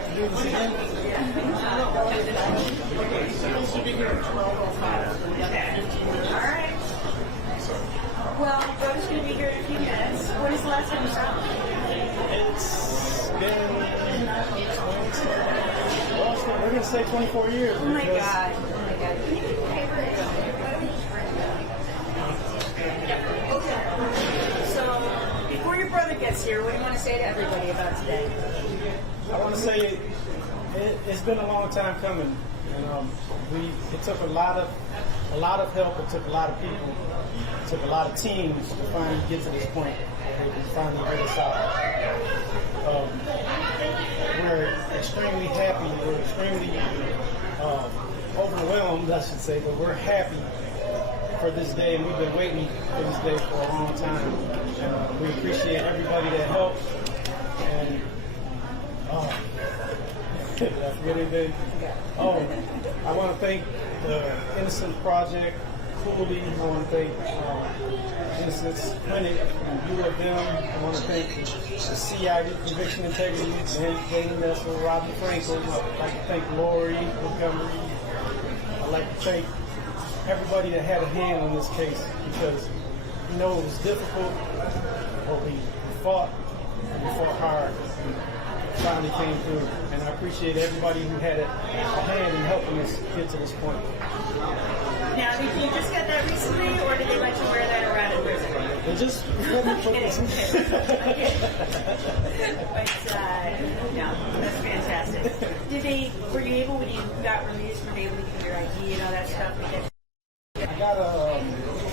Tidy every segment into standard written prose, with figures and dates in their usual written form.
like to do this again? All right. Well, Brody's going to be here in a few minutes. When is the last time you saw him? It's been, we're going to say 24 years. Oh my God. So, before your brother gets here, what do you want to say to everybody about today? I want to say it's been a long time coming. And, it took a lot of help. It took a lot of people. It took a lot of teams to finally get to this point. We can finally get us out. We're extremely happy. We're extremely overwhelmed, I should say, but we're happy for this day, and we've been waiting for this day for a long time. And we appreciate everybody that helped. And did I forget anything? Oh, I want to thank the Innocence Project, Cooley. I want to thank Innocence Clinic and you of them. I want to thank the CID, Conviction Integrity, Dane Nessel, Robbie Frankel. I'd like to thank Lori Montgomery. I'd like to thank everybody that had a hand on this case, because it was difficult, but we fought hard. Finally came through, and I appreciate everybody who had a hand in helping us get to this point. Now, did you just get that recently, or did they let you wear that around in prison? They just let me put this in. But, no, that's fantastic. Were you able, when you got released, were you able to get your ID and all that stuff? I got a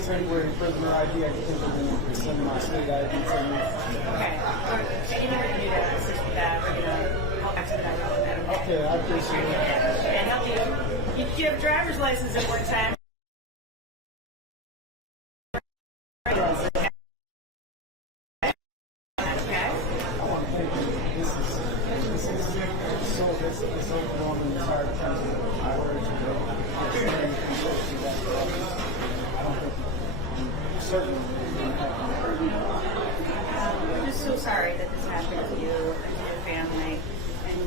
temporary prisoner ID. I can send my state ID to me. Okay. Anything we can do to assist with that, we're going to help expedite all of that. Okay, I appreciate it. And help you. Did you have a driver's license at one time? Okay. I want to thank you. This is overwhelming the entire country. I heard you. I'm just so sorry that this happened to you and to your family, and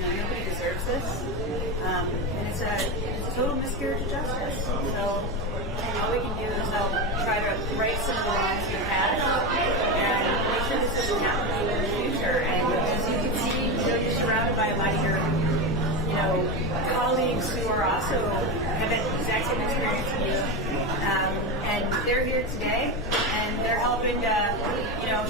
nobody deserves this. And it's a total miscarriage of justice. So all we can do is help try to right some of the wrongs you've had and make sure this doesn't happen to you in the future. And as you can see, you're surrounded by a lot of your colleagues who are also have had the exact same experience as you. And they're here today, and they're helping to,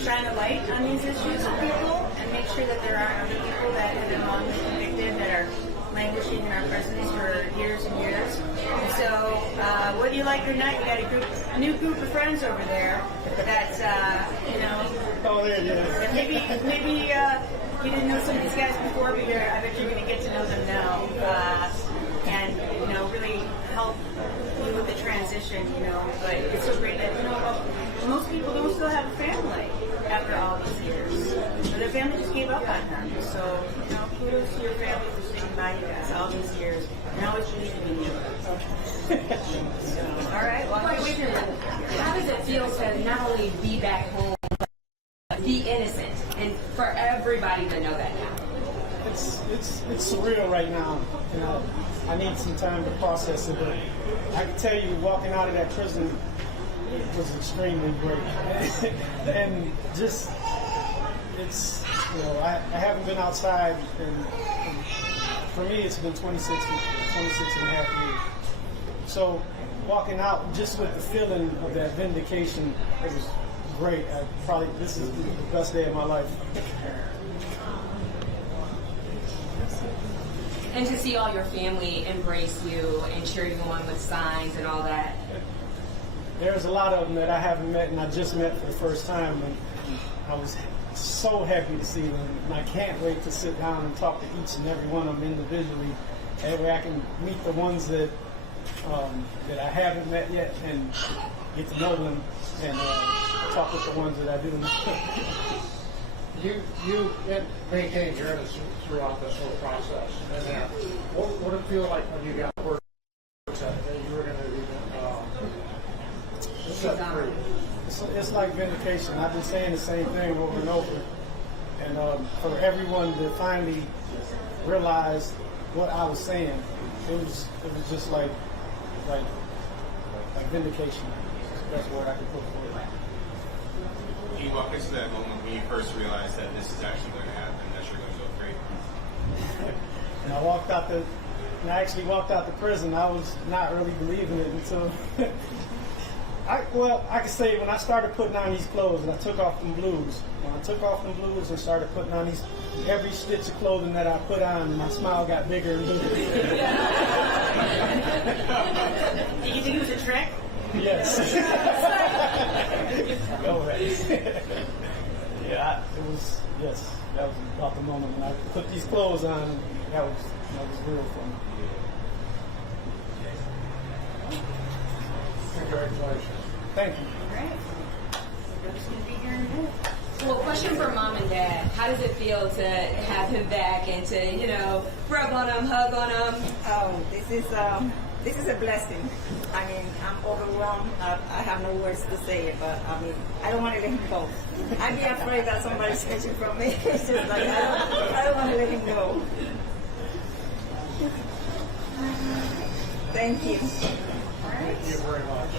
shine a light on these issues with people and make sure that there aren't other people that have been wrongly convicted that are languishing in our prisons for years and years. And so, whether you like it or not, you got a new group of friends over there that, Oh, there it is. maybe you didn't know some of these guys before, but I bet you're going to get to know them now, and really help you with the transition. But it's so great that most people don't still have a family after all these years. So their family just gave up on them. So kudos to your family for sticking by you guys all these years, and always believing in you. So, all right. Well, Wait a minute. How does it feel to not only be back home, but be innocent, and for everybody to know that now? It's surreal right now. I need some time to process it, but I can tell you, walking out of that prison was extremely great. And just, I haven't been outside, and for me, it's been 26 and a half years. So walking out just with the feeling of that vindication, it was great. This is the best day of my life. And to see all your family embrace you and cheer you on with signs and all that. There's a lot of them that I haven't met, and I just met for the first time, and I was so happy to see them. And I can't wait to sit down and talk to each and every one of them individually. That way I can meet the ones that I haven't met yet and get to know them, and talk with the ones that I do know. You maintained your innocence throughout this whole process. And what did it feel like when you got word that you were going to be set free? It's like vindication. I've been saying the same thing over and over. And for everyone to finally realized what I was saying. It was just like vindication. That's the word I could put for it. Can you walk us to that moment when you first realized that this is actually going to happen, that you're going to go free? And I actually walked out the prison. I was not really believing it until I can say when I started putting on these clothes and I took off them blues. When I took off them blues and started putting on every stitch of clothing that I put on, my smile got bigger and bigger. Did you think it was a trick? Yes. Go ahead. Yeah, it was. Yes, that was about the moment when I put these clothes on. That was real for me. Congratulations. Thank you. All right. We're just going to be here in a minute. Well, question for mom and dad. How does it feel to have him back and to, rub on him, hug on him? Oh, this is a blessing. I mean, I'm overwhelmed. I have no words to say it, but I mean, I don't want to let him go. I'd be afraid that somebody's snitching from me. It's just like, I don't want to let him go. Thank you. Thank you very much.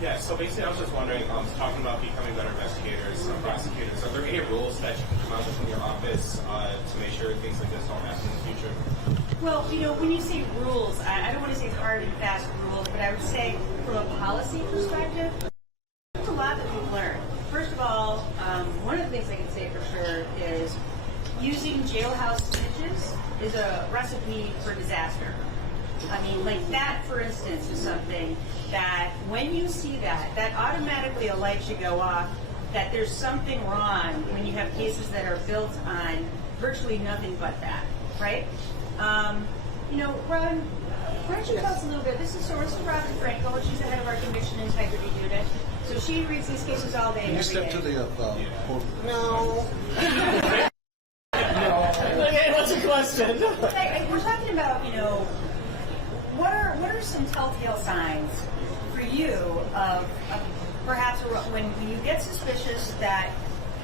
Yeah. So basically, I was just wondering, talking about becoming better investigators, prosecutors. Are there any rules that you can come out with in your office to make sure things like this don't happen in the future? Well, when you say rules, I don't want to say hard and fast rules, but I would say from a policy perspective, there's a lot that we've learned. First of all, one of the things I can say for sure is using jailhouse snitches is a recipe for disaster. I mean, like that, for instance, is something that when you see that automatically a light should go off that there's something wrong when you have cases that are built on virtually nothing but that, right? Ron, why don't you tell us a little bit? This is Robin Franco. She's the head of our conviction integrity unit. So she reads these cases all day. Can you step to the podium? No. Okay, what's the question? We're talking about, what are some telltale signs for you of perhaps when you get suspicious that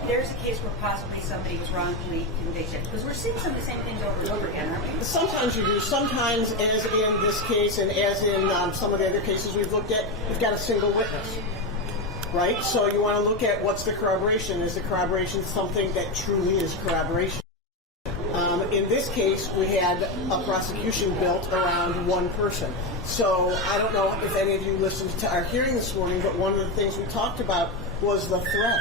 there's a case where possibly somebody was wrongfully convicted? Because we're seeing some of the same things over and over again, aren't we? Sometimes you do. Sometimes, as in this case and as in some of the other cases we've looked at, you've got a single witness, right? So you want to look at what's the corroboration. Is the corroboration something that truly is corroboration? In this case, we had a prosecution built around one person. So I don't know if any of you listened to our hearing this morning, but one of the things we talked about was the threat.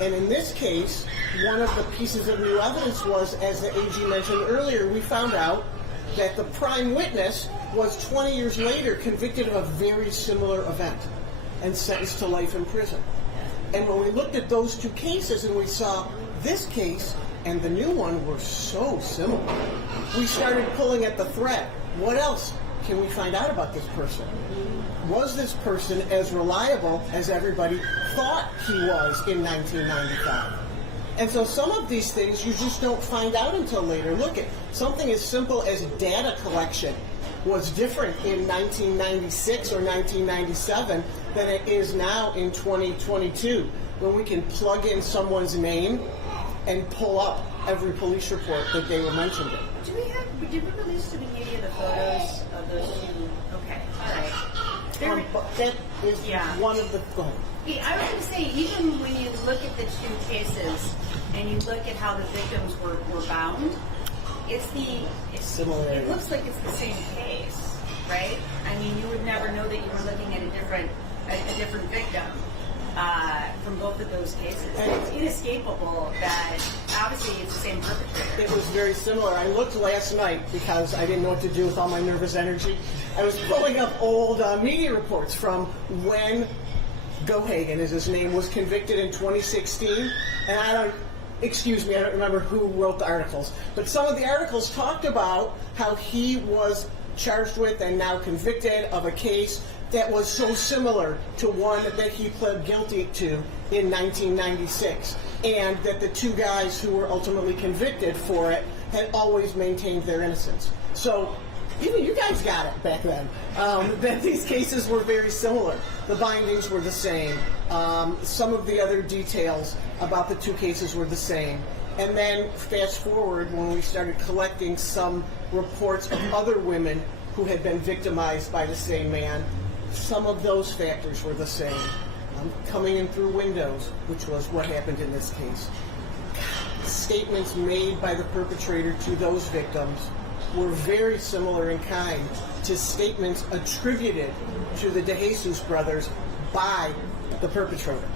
And in this case, one of the pieces of new evidence was, as the AG mentioned earlier, we found out that the prime witness was 20 years later convicted of a very similar event and sentenced to life in prison. And when we looked at those two cases and we saw this case and the new one were so similar, we started pulling at the thread. What else can we find out about this person? Was this person as reliable as everybody thought he was in 1995? And so some of these things you just don't find out until later. Look at something as simple as data collection was different in 1996 or 1997 than it is now in 2022, when we can plug in someone's name and pull up every police report that they were mentioned in. Did we release to the media the photos of those two? Okay, all right. That is one of the... Go ahead. Yeah, I was going to say, even when you look at the two cases and you look at how the victims were bound, Similarity. It looks like it's the same case, right? I mean, you would never know that you were looking at a different victim from both of those cases. And it's inescapable that obviously it's the same perpetrator. It was very similar. I looked last night because I didn't know what to do with all my nervous energy. I was pulling up old media reports from when Gohagen, as his name, was convicted in 2016, and I don't remember who wrote the articles, but some of the articles talked about how he was charged with and now convicted of a case that was so similar to one that he pled guilty to in 1996, and that the two guys who were ultimately convicted for it had always maintained their innocence. So even you guys got it back then, that these cases were very similar. The bindings were the same. Some of the other details about the two cases were the same. And then fast forward when we started collecting some reports of other women who had been victimized by the same man, some of those factors were the same. Coming in through windows, which was what happened in this case. Statements made by the perpetrator to those victims were very similar in kind to statements attributed to the DeJesus brothers by the perpetrator.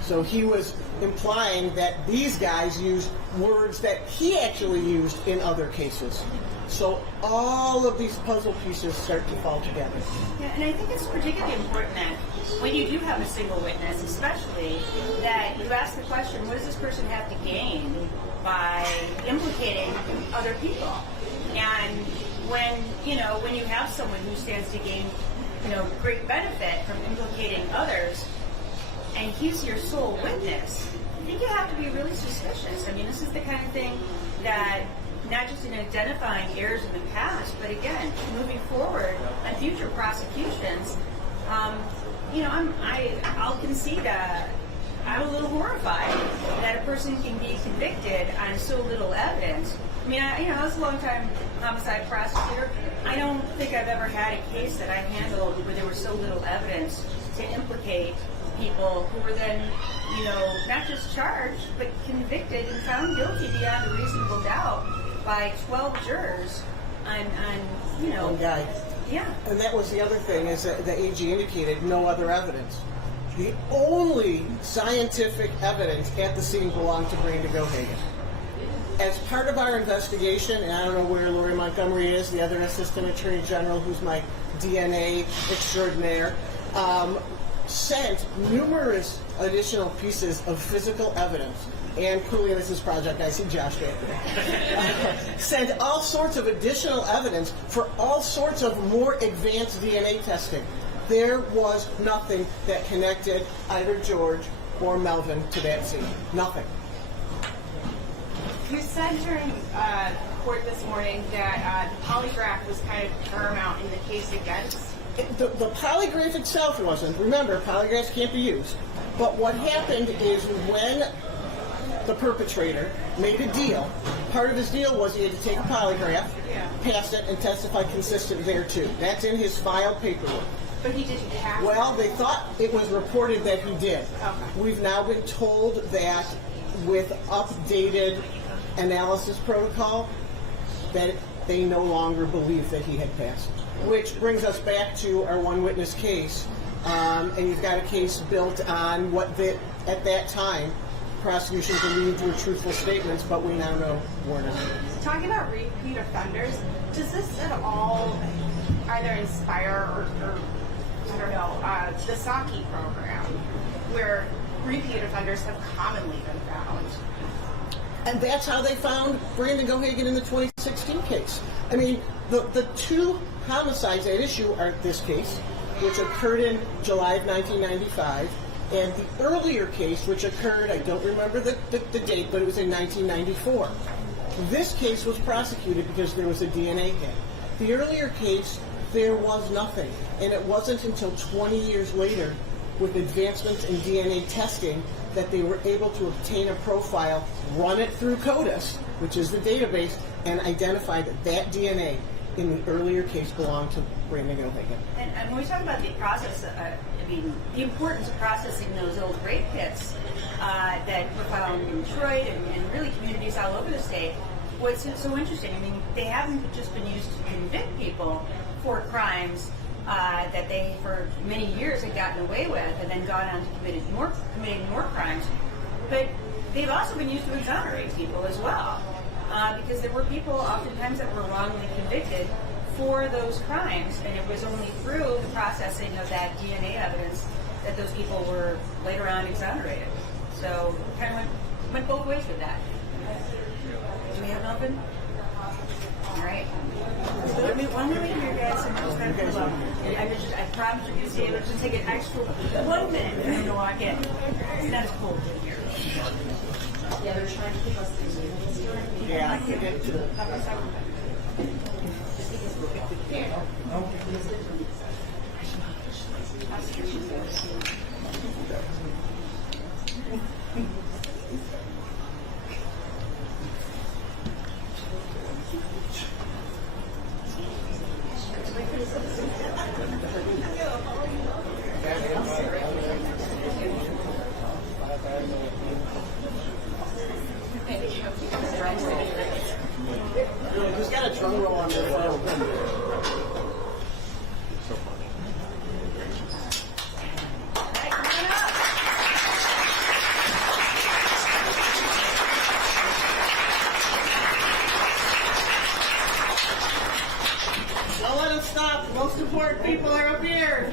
So he was implying that these guys used words that he actually used in other cases. So all of these puzzle pieces start to fall together. Yeah, and I think it's particularly important that when you do have a single witness, especially, that you ask the question, what does this person have to gain by implicating other people? And when you have someone who stands to gain, great benefit from implicating others, and he's your sole witness, I think you have to be really suspicious. I mean, this is the kind of thing that, not just in identifying errors in the past, but again, moving forward on future prosecutions, I'll concede I'm a little horrified that a person can be convicted on so little evidence. I mean, I was a long-time homicide prosecutor. I don't think I've ever had a case that I handled where there was so little evidence to implicate people who were then, not just charged, but convicted and found guilty beyond a reasonable doubt by 12 jurors on One guy. Yeah. And that was the other thing, is that the AG indicated no other evidence. The only scientific evidence at the scene belonged to Brandon Gohagan. As part of our investigation, and I don't know where Lori Montgomery is, the other Assistant Attorney General, who's my DNA extraordinaire, sent numerous additional pieces of physical evidence. And clearly this is Project I see Josh back there. Sent all sorts of additional evidence for all sorts of more advanced DNA testing. There was nothing that connected either George or Melvin to that scene. Nothing. You said during court this morning that the polygraph was kind of paramount in the case against. The polygraph itself wasn't. Remember, polygraphs can't be used. But what happened is when the perpetrator made a deal, part of his deal was he had to take a polygraph, pass it, and testify consistent thereto. That's in his filed paperwork. But he didn't pass. Well, they thought it was reported that he did. Okay. We've now been told that with updated analysis protocol, that they no longer believe that he had passed. Which brings us back to our one witness case, and you've got a case built on what at that time prosecution believed were truthful statements, but we now know weren't. Talking about repeat offenders, does this at all either inspire or I don't know, the Saki program, where repeat offenders have commonly been found? And that's how they found Brandon Gohagan in the 2016 case. I mean, the two homicides at issue are this case, which occurred in July of 1995, and the earlier case, which occurred, I don't remember the date, but it was in 1994. This case was prosecuted because there was a DNA hit. The earlier case, there was nothing. And it wasn't until 20 years later, with advancements in DNA testing, that they were able to obtain a profile, run it through CODIS, which is the database, and identify that DNA in the earlier case belonged to Brandon Gohagan. And when we talk about the process, the importance of processing those old rape kits that were found in Detroit and really communities all over the state, what's so interesting, I mean, they haven't just been used to convict people for crimes that they, for many years, had gotten away with and then gone on to committing more crimes, but they've also been used to exonerate people as well. Because there were people oftentimes that were wrongly convicted for those crimes, and it was only through the processing of that DNA evidence that those people were later on exonerated. So it kind of went both ways with that. Do we have Melvin? All right. Let me leave here, guys, and just kind of pull up. I promise you to see it. It'll just take an extra 1 minute for him to walk in. It's not as cold in here. Yeah, they're trying to keep us busy. Yeah, I get to Who's got a drum roll on their phone? Don't let them stop. The most important people are up here.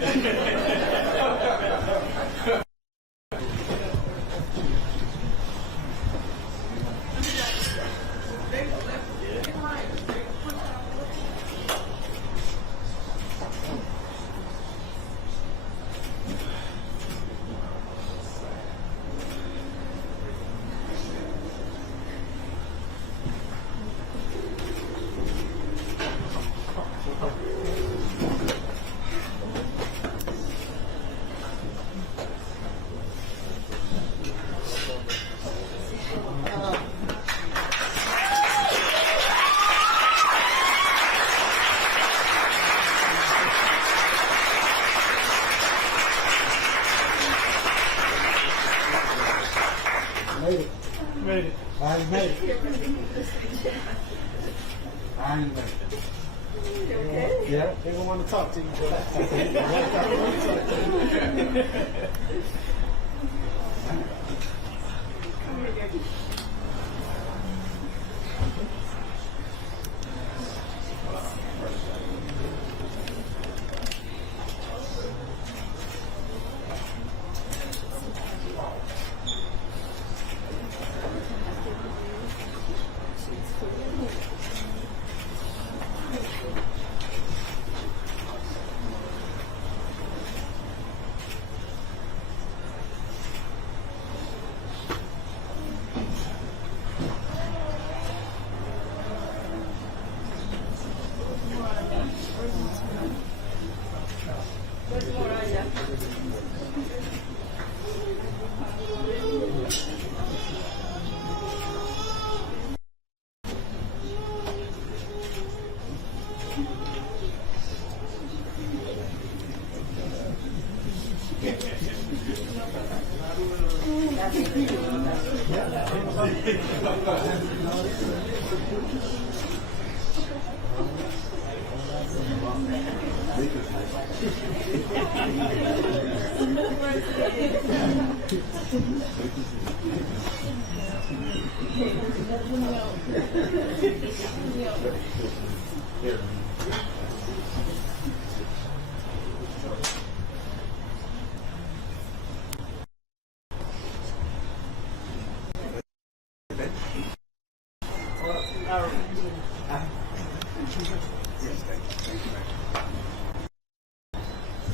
Made it. Made it. I made it. I made it. Yeah, they don't want to talk to you.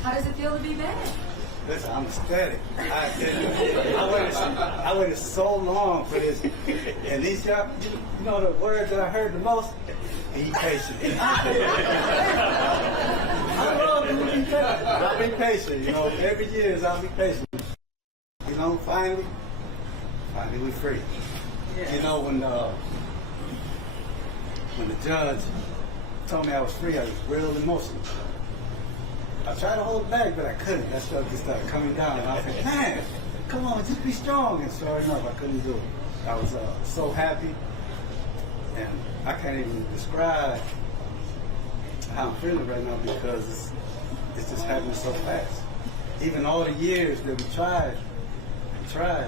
How does it feel to be back? Listen, I'm ecstatic. I waited so long for this. And these y'all, you know the word that I heard the most? Be patient. I'll be patient, you know. Every year I'll be patient. You know, finally we're free. You know, when the judge told me I was free, I was real emotional. I tried to hold it back, but I couldn't. That stuff just started coming down. And I was like, man, come on, just be strong. And sure enough, I couldn't do it. I was so happy. And I can't even describe how I'm feeling right now because it's just happening so fast. Even all the years that we tried, I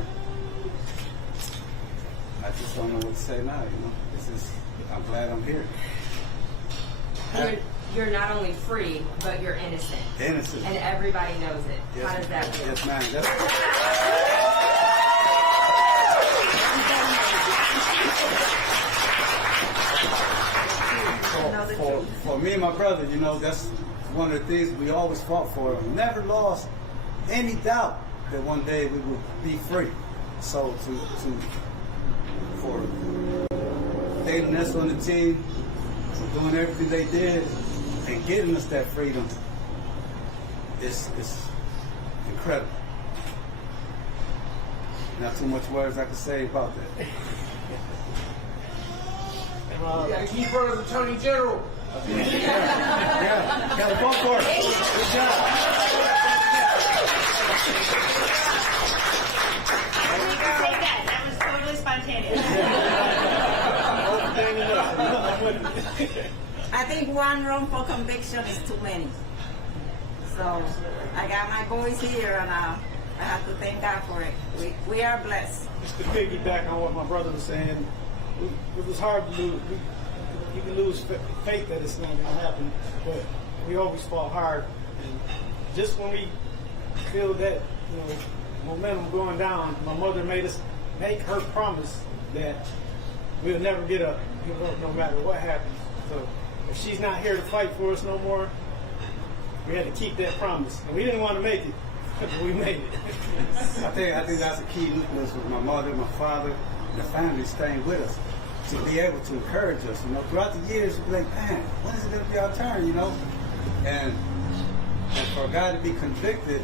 just don't know what to say now, you know. It's just, I'm glad I'm here. You're not only free, but you're innocent. Innocent. And everybody knows it. Yes, How does that feel? Yes, ma'am. For me and my brother, you know, that's one of the things we always fought for. We never lost any doubt that one day we would be free. So for Dayton Ness on the team, for doing everything they did, and getting us that freedom is incredible. Not too much words I can say about that. You got to keep her as Attorney General. Yeah, got to vote for it. Good job. Take that. That was totally spontaneous. I think one wrongful conviction is too many. So I got my boys here, and I have to thank God for it. We are blessed. Just to piggyback on what my brother was saying, it was hard to lose. You can lose faith that it's not going to happen, but we always fought hard. And just when we feel that momentum going down, my mother made us make her promise that we'll never give up no matter what happens. So if she's not here to fight for us no more, we had to keep that promise. And we didn't want to make it, but we made it. I think that's a key nucleus with my mother, my father, and the family staying with us to be able to encourage us. Throughout the years, we'd be like, man, when is it going to be our turn? And for a guy to be convicted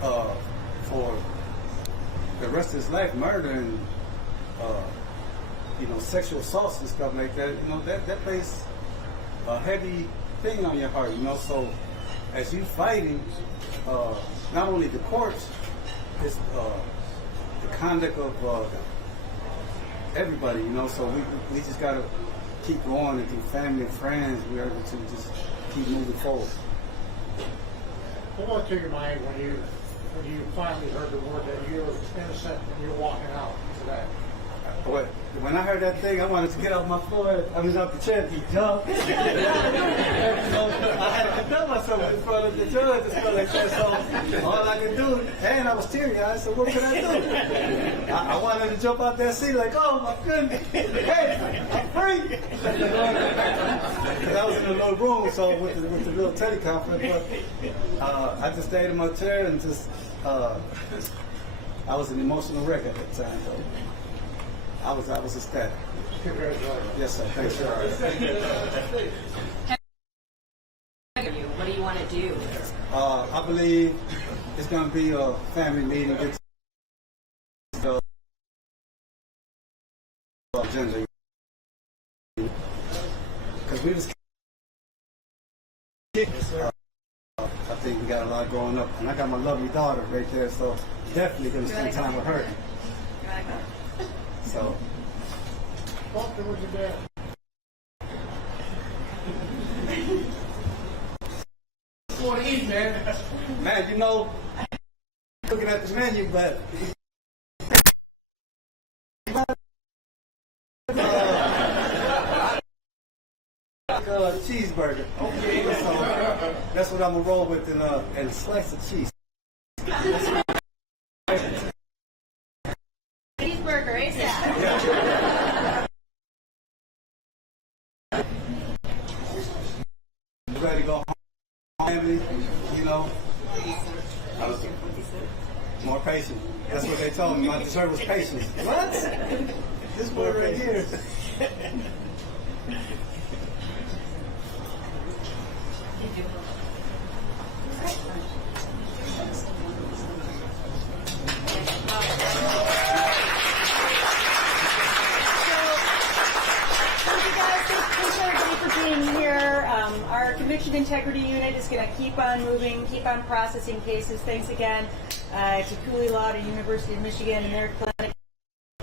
for the rest of his life, murder and sexual assaults and stuff like that, that plays a heavy thing on your heart. So as you fighting, not only the courts, it's the conduct of everybody, so we just gotta keep going, and through family and friends, we're able to just keep moving forward. What went through your mind when you finally heard the word that you're innocent and you're walking out today? When I heard that thing, I wanted to get off my floor. I was off the chair to jump. I had to conduct myself in front of the judge and stuff like that. So all I could do, and I was teary-eyed, so what could I do? I wanted to jump out that seat like, oh my goodness, hey, I'm free. Because I was in a little room, so with the little teleconference, but I just stayed in my chair and just, I was an emotional wreck at that time, though. I was ecstatic. Congratulations. Yes, sir. Thanks, sir. What do you want to do? I believe it's going to be a family meeting. Agenda. Because we was I think we got a lot growing up, and I got my lovely daughter right there, so definitely going to spend time with her. So, Talk to your dad. What to eat, man? Man, looking at the menu, but cheeseburger. Okay, so that's what I'm gonna roll with, and a slice of cheese. Cheeseburger, ASAP. Ready to go home, family, I was more patient. That's what they told me. My dessert was patience. What? This boy right here. Our conviction integrity unit is going to keep on moving, keep on processing cases. Thanks again to Cooley Law, to University of Michigan, and their clinic,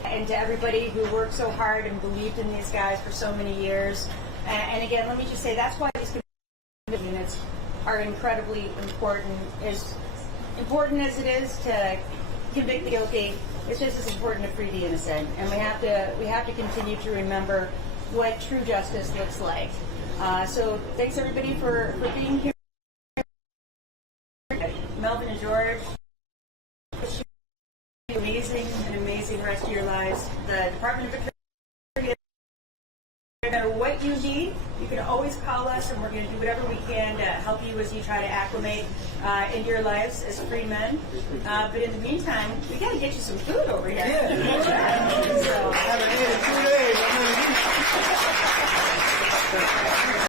and to everybody who worked so hard and believed in these guys for so many years. And again, let me just say that's why these conviction units are incredibly important. As important as it is to convict the guilty, it's just as important to free the innocent. And we have to continue to remember what true justice looks like. So thanks everybody for being here. Melvin and George, an amazing rest of your lives. The Department of Attorney, no matter what you need, you can always call us, and we're going to do whatever we can to help you as you try to acclimate into your lives as free men. But in the meantime, we got to get you some food over here. Yeah. So, I haven't eaten in 2 days.